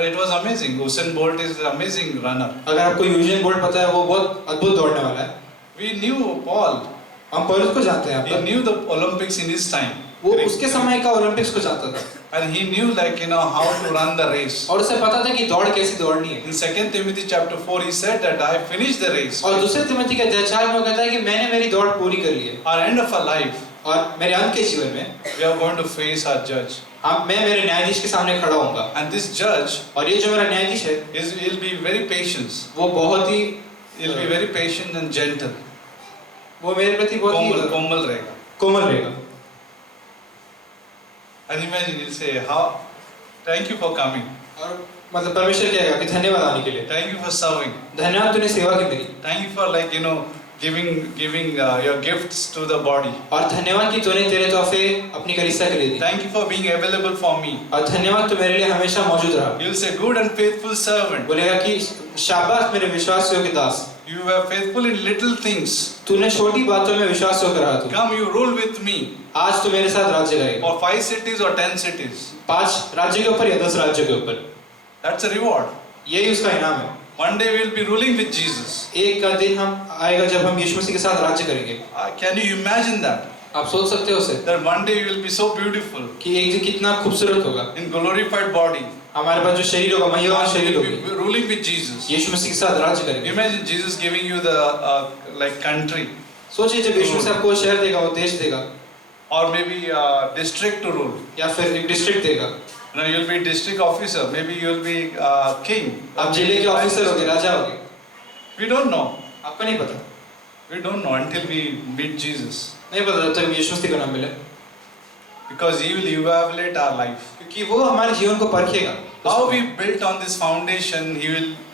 It was amazing. Usain Bolt is an amazing runner. अगर आपको यूसेन बोल्ट पता है, वो बहुत अद्भुत दौड़ने वाला है। We knew Paul. हम पौलुस को जानते हैं, He आप knew the Olympics in his time. वो उसके समय का ओलंपिक्स को जानता था, And he knew like how to run the race. और उसे पता था कि दौड़ कैसे दौड़नी है। In 2 Timothy chapter 4 he said that I finished the race. और दूसरे तिमोथी के अध्याय 4 में वो कहता है कि मैंने मेरी दौड़ पूरी कर ली है, Our end of our life, और मेरे अंत के जीवन में we are going to face our judge. मैं मेरे न्यायाधीश के सामने खड़ा होऊंगा, And this judge और ये जो मेरा न्यायाधीश है, will be very patient. वो बहुत ही He'll be very patient and gentle. वो मेरे प्रति बहुत ही कोमल रहेगा. कोमल रहेगा। And imagine he'll say, "How? Thank you for coming. और मतलब परमेश्वर कहेगा कि धन्यवाद आने के लिए, Thank you for serving. धन्यवाद तूने सेवा की मेरी, Thank you for giving your gifts to the body. और धन्यवाद कि तूने तेरे तोहफे अपनी कलीसिया के लिए दी, Thank you for being available for me." और धन्यवाद तू मेरे लिए हमेशा मौजूद रहा। You'll say, "Good and faithful servant. बोलेगा कि शाबाश मेरे विश्वास योग्य दास, You were faithful in little things. तूने छोटी बातों में विश्वास योग्य रहा, तू Come, you rule with me आज तू मेरे साथ राज्य करेगा, for 5 cities or 10 cities." 5 राज्य के ऊपर या 10 राज्यों के ऊपर, That's a reward. यही उसका इनाम है। One day we'll be ruling with Jesus. एक का दिन हम आएगा जब हम यीशु मसीह के साथ राज्य करेंगे। Can you imagine that? आप सोच सकते हो उसे, That one day you will be so beautiful कि एक दिन कितना खूबसूरत होगा, in glorified body. हमारे पास जो शरीर होगा, महिमावान शरीर You will होगी, be ruling with Jesus. यीशु मसीह के साथ राज्य करेंगे। Imagine Jesus giving you the country सोचिए जब यीशु मसीह आपको शहर देगा, वो देश देगा, or maybe district to rule. या फिर एक डिस्ट्रिक्ट देगा, Now you'll be district officer. Maybe you'll be king. आप जिले के ऑफिसर होगे, राजा होगे, We don't know. आपको नहीं पता, We don't know until we meet Jesus. नहीं पता जब तक यीशु मसीह का नाम मिले, Because He will evaluate our life. क्योंकि वो हमारे जीवन को परखेगा। How we built on this foundation,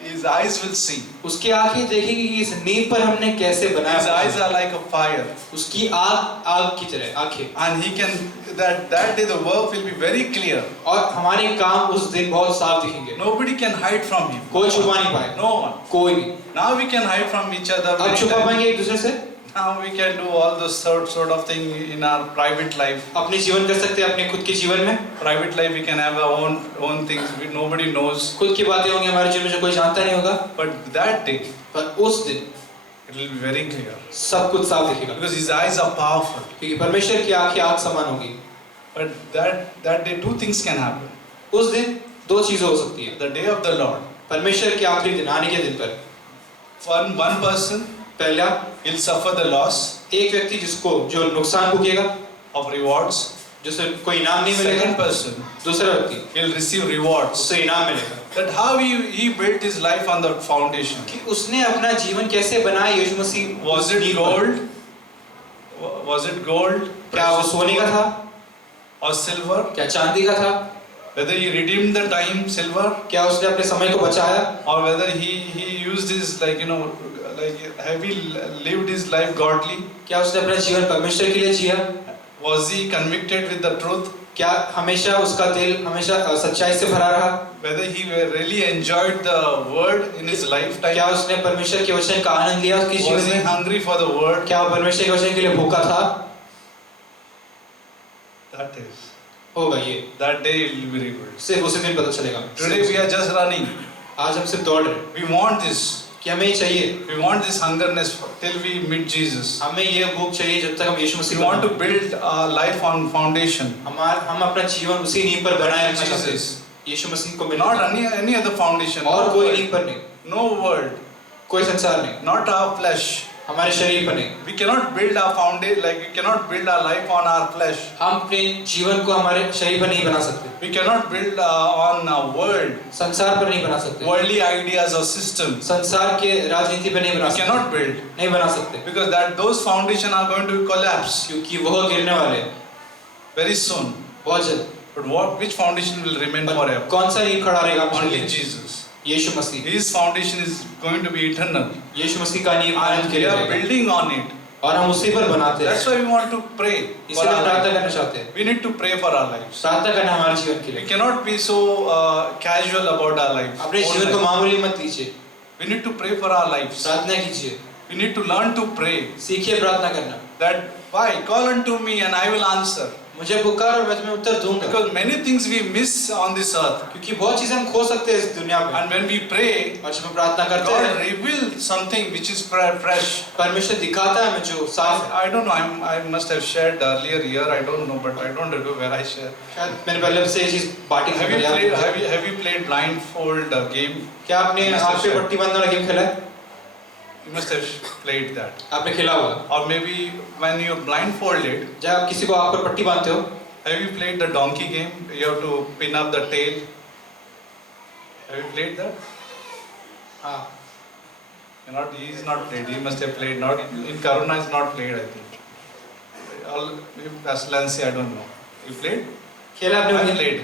His eyes will see. उसकी आंखें देखेगी कि इस नींव पर हमने कैसे His बनाया, eyes are like a fire. उसकी आग की तरह आंखें, And He can, that day the work will be very clear. और हमारे काम उस दिन बहुत साफ दिखेंगे, Nobody can hide from Him. कोई छुपा नहीं पाए, No one. कोई भी। Now we can hide from each other. अब many छुपा times. पाएंगे एक दूसरे से, Now we can do all those sort of thing in our private life. अपने जीवन कर सकते हैं, अपने खुद के जीवन में Private life we can have our own things. Nobody knows. खुद की बातें होंगी हमारे जीवन में जो कोई जानता नहीं होगा, But that day पर उस दिन it will be very clear. सब कुछ साफ दिखेगा, Because His eyes are powerful. क्योंकि परमेश्वर की आंखें आग समान होगी। But that day 2 things can happen. उस दिन 2 चीजें हो सकती है, The day of the Lord. परमेश्वर के आखिरी दिन, आने के दिन पर One person पहला will suffer the loss एक व्यक्ति जो नुकसान भुगेगा, of rewards. जिसे कोई इनाम नहीं मिलेगा, Second person दूसरा व्यक्ति will receive rewards. उसे इनाम मिलेगा। That how he built his life on the foundation. कि उसने अपना जीवन कैसे बनाया यीशु मसीह। Was it gold? Was it gold? क्या वो सोने का था? or silver, क्या चांदी का था? whether he redeemed the time, silver, क्या उसने अपने समय को बचाया? or whether he used his, like, you know, like, have he lived his life godly? क्या उसने अपना जीवन परमेश्वर के लिए जिया? Was he convicted with the truth? क्या हमेशा उसका दिल हमेशा सच्चाई से भरा रहा? Whether he really enjoyed the word in his lifetime? क्या उसने परमेश्वर के वचन का आनंद लिया उसके जीवन Was he में? hungry for the word? क्या वो परमेश्वर के वचन के लिए भूखा था? That is, होगा ये, that day it will be revealed. सिर्फ उसी दिन पता चलेगा. Today we are just running. आज हम सिर्फ दौड़ रहे हैं We want this. कि हमें ये चाहिए, We want this hungerness till we meet Jesus. हमें ये भूख चाहिए जब तक हम यीशु We मसीह want को to build our life on foundation. हम अपना जीवन उसी नींव पर बनाए रखना चाहते हैं, Jesus. यीशु मसीह को Not मिलना, any other foundation. और No कोई word. नींव पर नहीं, No word. कोई संसार नहीं, Not our flesh. हमारे शरीर पर नहीं. We cannot build our foundation, like we cannot build our life on our flesh. हम अपने जीवन को हमारे शरीर पर नहीं बना सकते, We cannot build on world, संसार पर नहीं बना सकते, worldly ideas or systems. संसार के राजनीति पर नहीं बना We सकते, cannot build नहीं बना सकते, because that those foundation are going to collapse क्योंकि वह गिरने वाले हैं very soon. बहुत जल्द. But which foundation will remain पर forever? कौन सा नींव खड़ा रहेगा हमारे Only लिए? Jesus. Yeshu Masih. His foundation is going to be eternal. यीशु मसीह का नींव आनंद And के we लिए are रहेगा, building on it. और हम उसी पर बनाते That's हैं. why we want to pray for इसीलिए our हम प्रार्थना life. करना चाहते हैं, We need to pray for our lives. प्रार्थना करना हमारे जीवन के We लिए. cannot be so casual about our lives. अपने जीवन को मामूली मत लीजिए, We need to pray for our lives. प्रार्थना कीजिए, We need to learn to pray. सीखिए प्रार्थना करना. That why? Call unto me and I will answer. मुझे पुकार और मैं तुम्हें उत्तर दूंगा, Because many things we miss on this earth. क्योंकि बहुत चीजें हम खो सकते हैं इस दुनिया में. And when we pray, और जब हम प्रार्थना करते God हैं, reveals something which is fresh. परमेश्वर दिखाता है हमें जो साफ है. I don't know. I must have shared earlier here. I don't know, but I don't remember where I shared. शायद मैंने पहले से ये चीज बाटी Have you played? Have you played blindfold game? क्या आपने आँख पे पट्टी बांधने वाला गेम खेला है? You must have played that. आपने खेला होगा. Or maybe when you're blindfolded, जब आप किसी को आँख पर पट्टी बांधते हो, have you played the donkey game? You have to pin up the tail. Have you played that? हाँ, He's not played. He must have played. Not in Karuna is not played. I think. All maybe Paslancy, I don't know. You played? खेला आपने वो I game? played.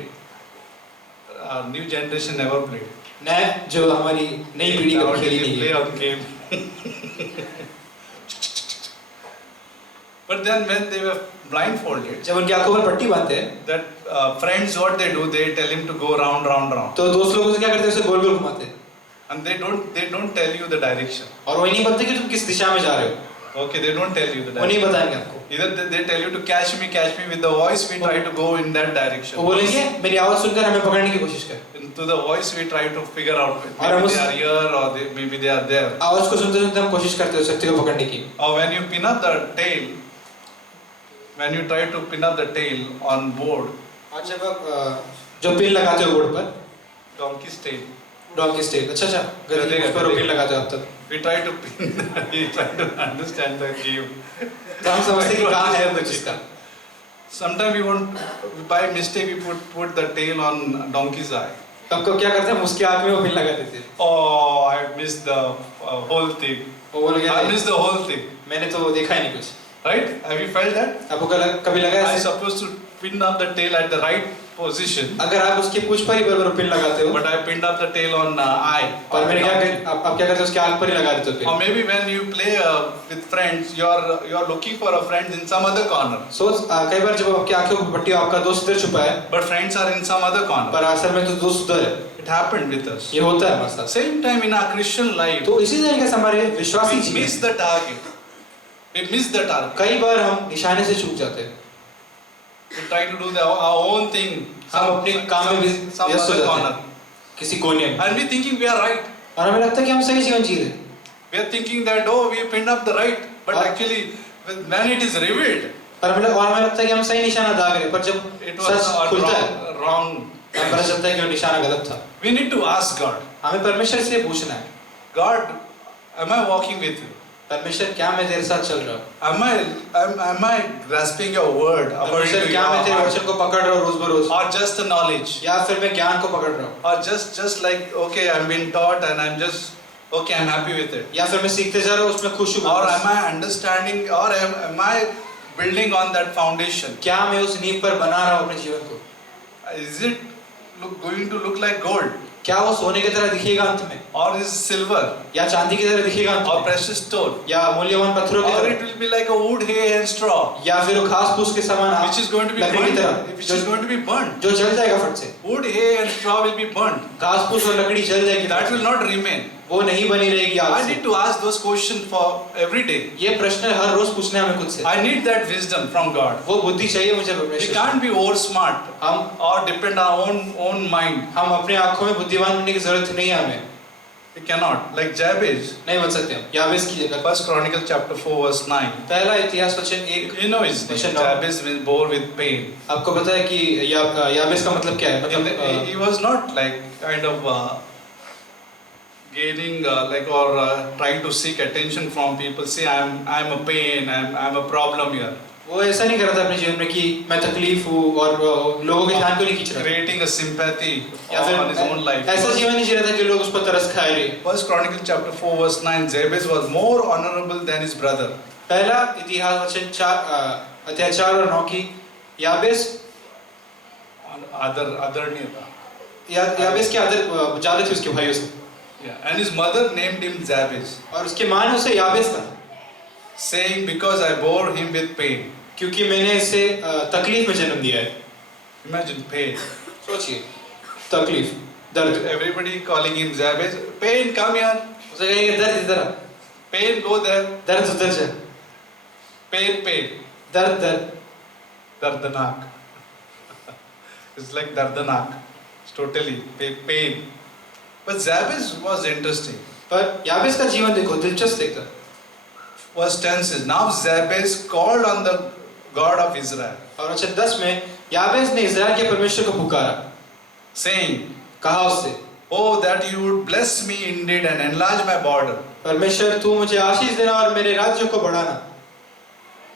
New generation never played. नए जो हमारी नई पीढ़ी Now कभी खेली they नहीं play है. on game. But then when they were blindfolded, जब उनकी आंखों पर पट्टी बांधते हैं, that friends what they do, they tell him to go round, round, round, तो दोस्त लोग उसे क्या करते हैं, उसे गोल गोल घुमाते हैं, and they don't tell you the direction. और वो नहीं बताते कि तुम किस दिशा में जा रहे हो, Okay, they don't tell you the वो नहीं direction. बताएंगे आपको. Either they tell you to catch me with the voice. We try to go in that direction. वो बोलेंगे मेरी आवाज सुनकर हमें पकड़ने की कोशिश कर. To the voice we try to figure out. और हम Maybe उस- they are here or maybe they are there. आवाज को सुनते सुनते हम कोशिश करते हैं उस व्यक्ति को पकड़ने की. Or when you pin up the tail, when you try to pin up the tail on board, और जब आप जो पिन लगाते हो बोर्ड पर, donkey's tail, डॉग स्टेल, अच्छा गधे उस पर पिन लगाते हो आप तब. we try to pin. We try to understand the game. तो हम समझते हैं कि कहाँ है वो चीज का. Sometimes we want, by mistake, we put the tail on donkey's eye. तब को क्या करते हैं, हम उसकी आँख में वो पिन लगा देते हैं. Oh, I missed the whole thing. वो बोलेंगे I missed the whole thing. मैंने तो देखा ही नहीं कुछ. Right? Have you felt that? आपको कभी लगा I है supposed to pin up the tail at the right position, अगर आप उसकी पूंछ पर ही बराबर पिन लगाते हो, but I pinned up the tail on eye. और मैंने आप क्या करते हो, उसकी आँख पर ही लगा देते हो Or pin. maybe when you play with friends, you're looking for a friend in some other corner, सोच कई बार जब आपकी आंखों की पट्टी आपका दोस्त इधर छुपा है, but friends are in some other corner. पर असल में तो दोस्त उधर है. It happened with us. ये होता है हमारे साथ. Same time in our Christian life, तो इसी तरीके से हमारे विश्वासी we जीवन miss the target. We miss the target. कई बार हम निशाने से चूक जाते हैं. We try to do our own thing. हम अपने काम में some व्यस्त हो other जाते corner. हैं किसी कोने में, And we thinking we are right. और हमें लगता है कि हम सही जीवन जी रहे हैं. We are thinking that oh we pinned up the right, but हाँ. actually when it is revealed, और हमें लगता है कि हम सही निशाना दाग रहे हैं, पर जब it was सच खुलता है wrong. हमें पता चलता है कि वो निशाना गलत था. We need to ask God. हमें परमेश्वर से पूछना है, God, am I walking with you? परमेश्वर क्या मैं तेरे साथ चल रहा हूँ? Am I grasping your word according परमेश्वर to क्या मैं तेरे your वचन heart? को पकड़ रहा हूँ रोज बरोज, Or just the knowledge? या फिर मैं ज्ञान को पकड़ रहा हूँ, Or just like okay, I'm being taught and I'm just okay, I'm happy with it? या फिर मैं सीखते जा रहा हूँ उसमें खुश हूँ. Or am I understanding? Or am I building on that foundation? क्या मैं उस नींव पर बना रहा हूँ अपने जीवन को? Is it going to look like gold? क्या वो सोने की तरह दिखेगा अंत में? Or is silver? या चांदी की तरह दिखेगा अंत Or में? precious stone? या मूल्यवान पत्थरों की Or तरह? it will be like a wood, hay and straw, या फिर वो घास फूस के समान which is going to be लकड़ी की burnt. तरह Which is going to be burnt. जो जल जाएगा फट से? Wood, hay and straw will be burnt. घास फूस और लकड़ी जल जाएगी, That will not remain. वो नहीं बनी रहेगी आग I से। need to ask those questions for every day. ये प्रश्न हर रोज पूछने हमें खुद से। I need that wisdom from God. वो बुद्धि चाहिए मुझे We परमेश्वर से। can't be over smart हम or depend on our own mind. हम अपने आंखों में बुद्धिमान बनने की जरूरत नहीं है हमें, We cannot. Like Jabez, नहीं बन सकते हम। याबेस की जगह 1 Chronicle chapter 4 verse 9. पहला इतिहास वचन 1। You know his name. Verse 9. Jabez was born with pain. आपको पता है कि याबेस का मतलब क्या है? मतलब He was not like kind of gaining like or trying to seek attention from people. See, I'm a pain. I'm a problem here. वो ऐसा नहीं करता अपने जीवन में कि मैं तकलीफ हूँ और लोगों के ध्यान को नहीं खींच रहा, Creating a sympathy या on his own life. ऐसा जीवन नहीं जी रहा था कि लोग उस पर तरस खाए रहे। 1 Chronicle chapter 4 verse 9. Jabez was more honorable than his brother. पहला इतिहास वचन 4 अध्याय 4 और 9 की याबेस आदरणीय था. याबेस के आदर ज्यादा थे उसके भाइयों से, Yeah. And his mother named him Jabez, और उसके माँ ने उसे याबेस कहा, saying, because I bore him with pain. क्योंकि मैंने इसे तकलीफ में जन्म दिया है। Imagine pain. सोचिए, तकलीफ, दर्द। Everybody calling him Jabez. Pain, come here. उसे कहेंगे दर्द इधर आ, Pain, go there. दर्द उधर जा, Pain, pain. दर्द दर्द। Dardanak. It's like Dardanak. It's totally pain. But Jabez was interesting. पर याबेस का जीवन देखो, दिलचस्प देखता। Verse 10 says, now Jabez called on the God of Israel, और वचन 10 में याबेस ने इज़राइल के परमेश्वर को पुकारा, saying, कहा उससे, oh, that you would bless me indeed and enlarge my border, परमेश्वर तू मुझे आशीष देना और मेरे राज्य को बढ़ाना,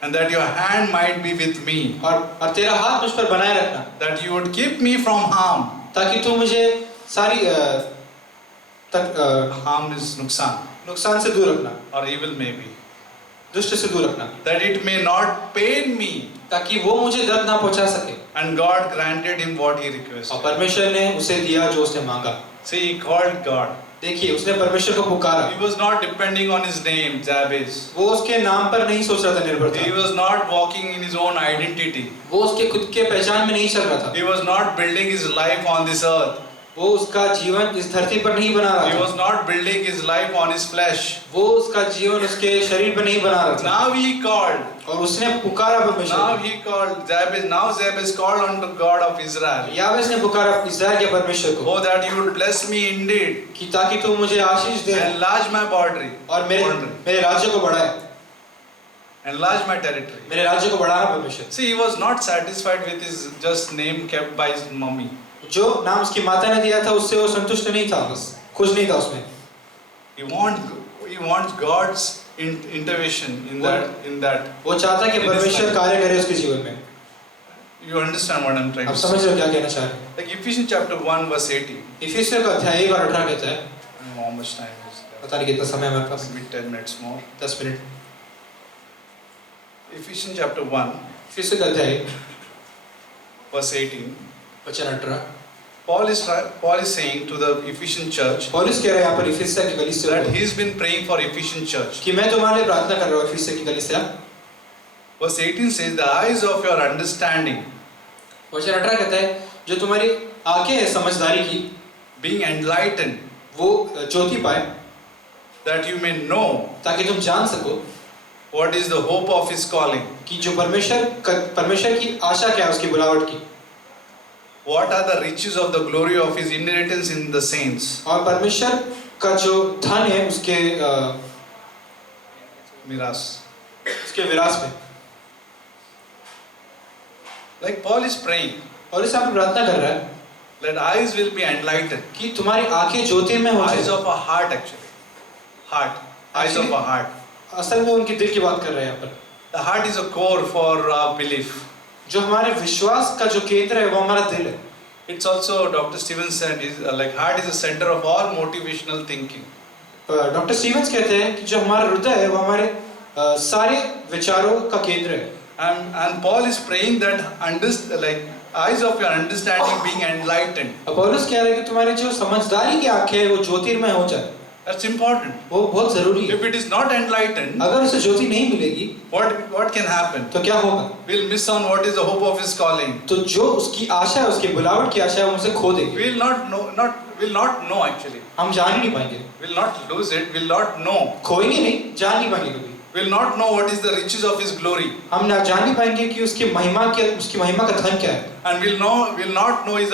and that your hand might be with me, और तेरा हाथ मुझ पर बनाए रखना, that you would keep me from harm. ताकि तू मुझे सारी Harm is nuksan, नुकसान से दूर रखना, or evil maybe. दुष्ट से दूर रखना, That it may not pain me. ताकि वो मुझे दर्द ना पहुंचा सके। And God granted him what he requested. और परमेश्वर ने उसे दिया जो उसने मांगा। See, he called God. देखिए, उसने परमेश्वर को पुकारा। He was not depending on his name, Jabez. वो उसके नाम पर नहीं सोच रहा था, निर्भर He था। was not walking in his own identity. वो उसके खुद के पहचान में नहीं चल रहा था। He was not building his life on this earth. वो उसका जीवन इस धरती पर नहीं बना He रहा was था। not building his life on his flesh. वो उसका जीवन उसके शरीर पर नहीं बना रहा था। Now he called. और उसने पुकारा परमेश्वर Now को। he called Jabez. Now Jabez called unto God of Israel. याबेस ने पुकारा इज़राइल के परमेश्वर को, Oh, that you would bless me indeed. कि ताकि तू मुझे आशीष दे Enlarge my boundary. और मेरे राज्य को बढ़ाए, Enlarge my territory. मेरे राज्य को बढ़ाना परमेश्वर। See, he was not satisfied with his just name kept by his mommy. जो नाम उसकी माता ने दिया था उससे वो संतुष्ट नहीं था, बस खुश नहीं था उसमें। He wants God's intervention in that. वो चाहता कि परमेश्वर कार्य करे उसके जीवन में। You understand what I'm trying आप to समझ say? रहे हो क्या कहना चाह रहे हैं? Like Ephesians chapter 1 verse 18. इफिसियों का अध्याय 1 और 18 कहता है, I don't know how much time is there. पता नहीं कितना समय है हमारे पास, Maybe 10 minutes more. 10 minute. Ephesians chapter 1 इफिसियों का अध्याय verse 18. वचन 18। Paul is saying to the Ephesian church पौलुस कह रहा है यहाँ पर इफिसियों की कलीसिया that को he's been praying for Ephesian church. कि मैं तुम्हारे लिए प्रार्थना कर रहा हूँ इफिसियों की कलीसिया। Verse 18 says, the eyes of your understanding वचन 18 कहता है, जो तुम्हारी आंखें हैं समझदारी की, being enlightened, वो ज्योति पाए, that you may know ताकि तुम जान सको what is the hope of his calling, कि जो परमेश्वर की आशा क्या है उसकी बुलावट की, what are the riches of the glory of his inheritance in the saints. और परमेश्वर का जो धन है उसके विरास में। Like Paul is praying, और इस आप प्रार्थना कर रहा है that eyes will be enlightened. कि तुम्हारी आंखें ज्योतिर्मय हो Eyes जाए। of a heart actually. Heart. Eyes of a heart. असल में उनके दिल की बात कर रहे हैं यहाँ पर। The heart is a core for belief. जो हमारे विश्वास का जो केंद्र है वो हमारा दिल है। It's also Dr. Stevens said like heart is the center of all motivational thinking. Doctor Stevens कहते हैं कि जो हमारा हृदय है वो हमारे सारे विचारों का केंद्र है। And Paul is praying that eyes of your understanding being enlightened. अब पौलुस कह रहे हैं कि तुम्हारी जो समझदारी की आंखें हैं वो ज्योतिर्मय हो जाए। That's important. वो बहुत जरूरी है। If it is not enlightened, अगर उसे ज्योति नहीं मिलेगी what can happen? तो क्या होगा? We'll miss on what is the hope of his calling. तो जो उसकी आशा है, उसकी बुलावट की आशा है, वो उसे खो देगी। Will not know actually. हम जान ही नहीं पाएंगे। Will not lose it. Will not know. खोएंगे नहीं, जान नहीं पाएंगे कभी। Will not know what is the riches of his glory. हम ना जान नहीं पाएंगे कि उसकी महिमा का धन क्या है। And will not know his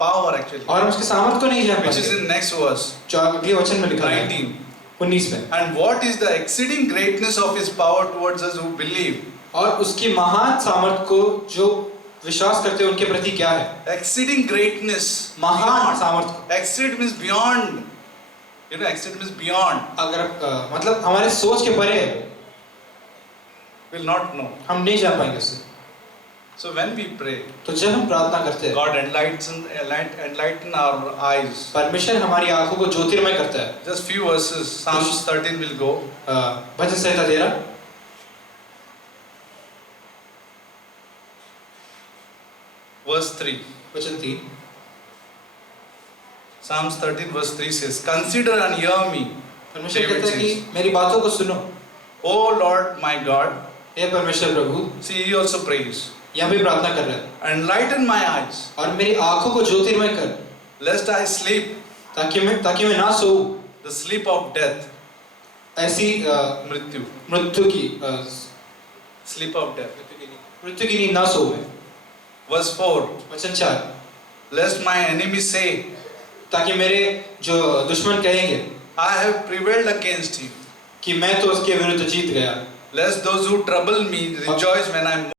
power actually. और हम उसके सामर्थ को नहीं जान Which is पाएंगे। in next verse. जो अगले वचन में लिखा है 19. 19 में। And what is the exceeding greatness of his power towards us who believe? और उसकी महान सामर्थ को जो विश्वास करते हैं उनके प्रति क्या है? Exceeding greatness. महान सामर्थ। Exceed means beyond. You know, exceed means beyond. अगर मतलब हमारे सोच के परे है, Will not know. हम नहीं जान पाएंगे उससे। So when we pray, तो जब हम प्रार्थना करते हैं, God enlighten our eyes. परमेश्वर हमारी आंखों को ज्योतिर्मय करता है। Just few verses. Psalms 13 will go. Bhajan Samhita 13 Verse 3. वचन 3। Psalms 13 verse 3 says, "Consider and hear me." परमेश्वर David कहता है कि says, मेरी बातों को सुनो। "O Lord my God." हे परमेश्वर प्रभु, See, he also prays. यहाँ भी प्रार्थना कर रहा है। "Enlighten my eyes, और मेरी आंखों को ज्योतिर्मय कर, lest I sleep ताकि मैं ना सोऊं the sleep of death." ऐसी Mrityu. मृत्यु की Sleep of death. नींद ना सोऊं। Verse 4. वचन 4, "Lest my enemies say, ताकि मेरे जो दुश्मन कहेंगे I have prevailed against him. कि मैं तो उसके विरुद्ध जीत गया। Lest those who trouble me rejoice when I